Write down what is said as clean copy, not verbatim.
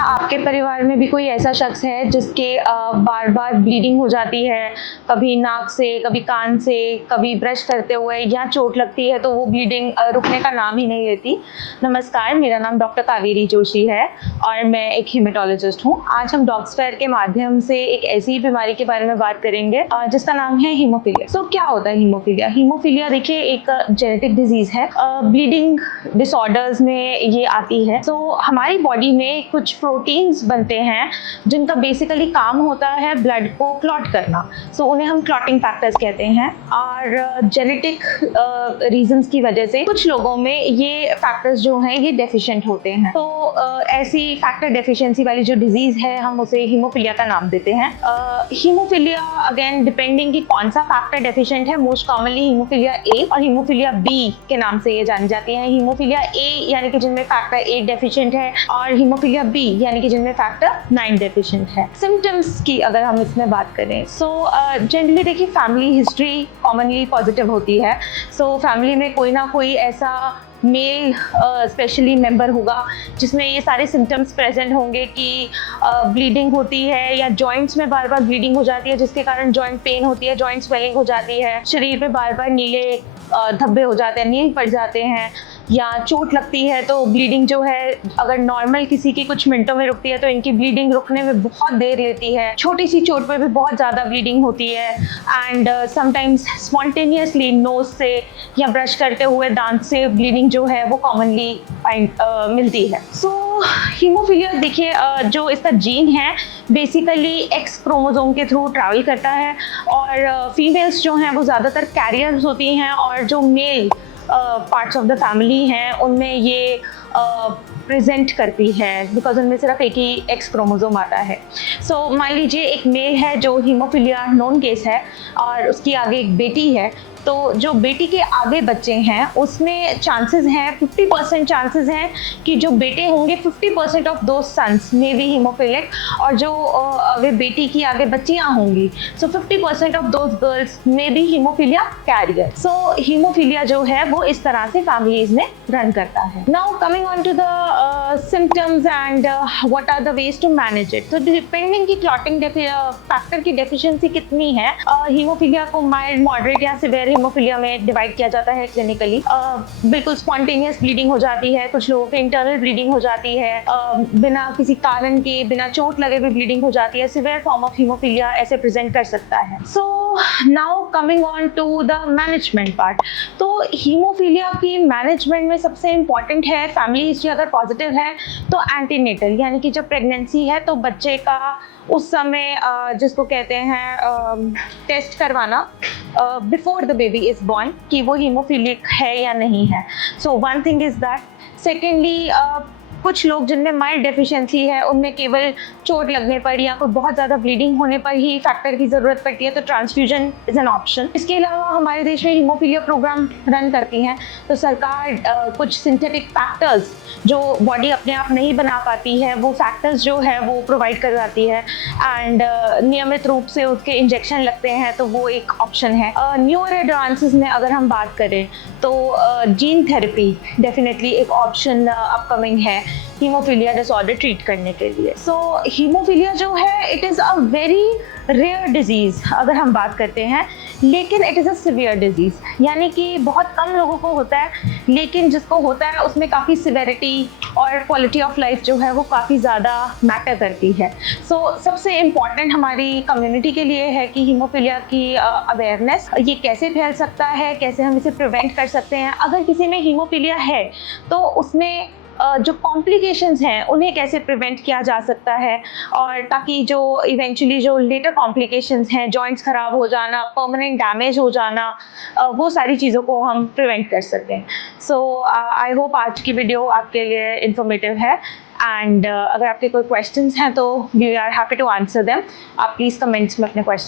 आपके परिवार में भी कोई ऐसा शख्स है जिसके बार बार ब्लीडिंग हो जाती है, कभी नाक से, कभी कान से, कभी ब्रश करते हुए या चोट लगती है तो वो ब्लीडिंग रुकने का नाम ही नहीं लेती। नमस्कार, मेरा नाम डॉक्टर कावेरी जोशी है और मैं एक हेमेटोलॉजिस्ट हूँ। आज हम डॉग्स फेयर के माध्यम से एक ऐसी बीमारी के बारे में बात करेंगे जिसका नाम है हीमोफीलिया। सो क्या होता है हीमोफीलिया? हीमोफीलिया देखिए एक जेनेटिक डिजीज है, ब्लीडिंग डिसऑर्डर्स में ये आती है। सो हमारी बॉडी में कुछ प्रोटीन्स बनते हैं जिनका बेसिकली काम होता है ब्लड को क्लॉट करना। सो उन्हें हम क्लॉटिंग फैक्टर्स कहते हैं और जेनेटिक रीजंस की वजह से कुछ लोगों में ये फैक्टर्स जो हैं ये डेफिशिएंट होते हैं। तो ऐसी फैक्टर डेफिशिएंसी वाली जो डिजीज है हम उसे हीमोफीलिया का नाम देते हैं। हीमोफीलिया अगेन डिपेंडिंग कि कौन सा फैक्टर डेफिशिएंट है, मोस्ट कॉमनली हीमोफीलिया ए और हीमोफीलिया बी के नाम से ये जानी जाती है। हीमोफीलिया ए यानी कि जिनमें फैक्टर 8 डेफिशिएंट है और हीमोफीलिया बी यानी कि जिनमें फैक्टर 9 डेफिशिएंट है। सिम्टम्स की अगर हम इसमें बात करें जनरली देखिए फैमिली हिस्ट्री कॉमनली पॉजिटिव होती है। फैमिली में कोई ना कोई ऐसा मेल स्पेशली मेंबर होगा जिसमें ये सारे सिम्टम्स प्रेजेंट होंगे कि ब्लीडिंग होती है या जॉइंट्स में बार बार ब्लीडिंग हो जाती है जिसके कारण जॉइंट पेन होती है, जॉइंट स्वेलिंग हो जाती है, शरीर पे बार बार नीले धब्बे हो जाते हैं, नील पड़ जाते हैं, या चोट लगती है तो ब्लीडिंग जो है अगर नॉर्मल किसी की कुछ मिनटों में रुकती है तो इनकी ब्लीडिंग रुकने में बहुत देर लेती है। छोटी सी चोट पर भी बहुत ज़्यादा ब्लीडिंग होती है एंड समटाइम्स स्पॉन्टेनियसली नोज से या ब्रश करते हुए दांत से ब्लीडिंग जो है वो कॉमनली मिलती है। हीमोफीलिया देखिए जो इसका जीन है बेसिकली एक्स क्रोमोसोम के थ्रू ट्रैवल करता है और फीमेल्स जो हैं वो ज़्यादातर कैरियर्स होती हैं और जो male parts of the family हैं उनमें ये प्रेजेंट करती है बिकॉज उनमें सिर्फ एक ही एक्स क्रोमोसोम आता है। मान लीजिए एक मेल है जो हीमोफीलिया नोन केस है और उसकी आगे एक बेटी है, तो जो बेटी के आगे बच्चे हैं उसमें चांसेस हैं 50% चांसेस हैं कि जो बेटे होंगे 50% ऑफ दो सन्स में भी हीमोफिलिक और जो वे बेटी की आगे बच्चियां होंगी 50% ऑफ दोज गर्ल्स में भी हीमोफीलिया कैरियर। हीमोफीलिया जो है वो इस तरह से फैमिलीज में रन करता है। Now coming on to the symptoms and what are the ways to manage it. तो डिपेंडिंग की क्लॉटिंग फैक्टर की डेफिशिएंसी कितनी है, हीमोफीलिया को माइल्ड, मॉडरेट या सिवियर हीमोफीलिया में डिवाइड किया जाता है क्लिनिकली। बिल्कुल स्पॉन्टेनियस ब्लीडिंग हो जाती है, कुछ लोगों के इंटरनल ब्लीडिंग हो जाती है, बिना किसी कारण के, बिना चोट लगे भी ब्लीडिंग हो जाती है। सिवियर फॉर्म ऑफ हीमोफीलिया ऐसे प्रेजेंट कर सकता है। Now coming on to the management part. तो हीमोफीलिया की मैनेजमेंट में सबसे इम्पॉर्टेंट है, फैमिली हिस्ट्री अगर पॉजिटिव है तो एंटीनेटल यानी कि जब प्रेगनेंसी है तो बच्चे का उस समय जिसको कहते हैं टेस्ट करवाना before the baby is born कि वो हीमोफीलिक है या नहीं है। One thing is that. Secondly कुछ लोग जिनमें माइल्ड डेफिशिएंसी है उनमें केवल चोट लगने पर या कोई बहुत ज़्यादा ब्लीडिंग होने पर ही फैक्टर की ज़रूरत पड़ती है तो ट्रांसफ्यूजन इज़ एन ऑप्शन। इसके अलावा हमारे देश में हीमोफीलिया प्रोग्राम रन करती हैं तो सरकार कुछ सिंथेटिक फैक्टर्स जो बॉडी अपने आप नहीं बना पाती है वो फैक्टर्स जो है वो प्रोवाइड करवाती है एंड नियमित रूप से उसके इंजेक्शन लगते हैं तो वो एक ऑप्शन है। न्यूअर एडवांसेस में अगर हम बात करें तो जीन थेरेपी डेफिनेटली एक ऑप्शन अपकमिंग है हीमोफीलिया डिसऑर्डर ट्रीट करने के लिए। हीमोफीलिया जो है it is a very rare disease अगर हम बात करते हैं, लेकिन it is a severe disease यानी कि बहुत कम लोगों को होता है लेकिन जिसको होता है उसमें काफ़ी सिवेरिटी और क्वालिटी ऑफ लाइफ जो है वो काफ़ी ज़्यादा मैटर करती है। सबसे इम्पॉर्टेंट हमारी कम्युनिटी के लिए है कि हीमोफीलिया की अवेयरनेस, ये कैसे फैल सकता है, कैसे हम इसे प्रिवेंट कर सकते हैं। अगर किसी में हीमोफीलिया है तो उसमें जो कॉम्प्लिकेशंस हैं उन्हें कैसे प्रिवेंट किया जा सकता है और ताकि जो इवेंचुअली जो लेटर कॉम्प्लिकेशंस हैं, जॉइंट्स ख़राब हो जाना, परमानेंट डैमेज हो जाना, वो सारी चीज़ों को हम प्रिवेंट कर सकते हैं। आई होप आज की वीडियो आपके लिए इन्फॉर्मेटिव है एंड अगर आपके कोई क्वेश्चंस हैं तो we are happy to answer them. आप प्लीज़ कमेंट्स में अपने क्वेश्चन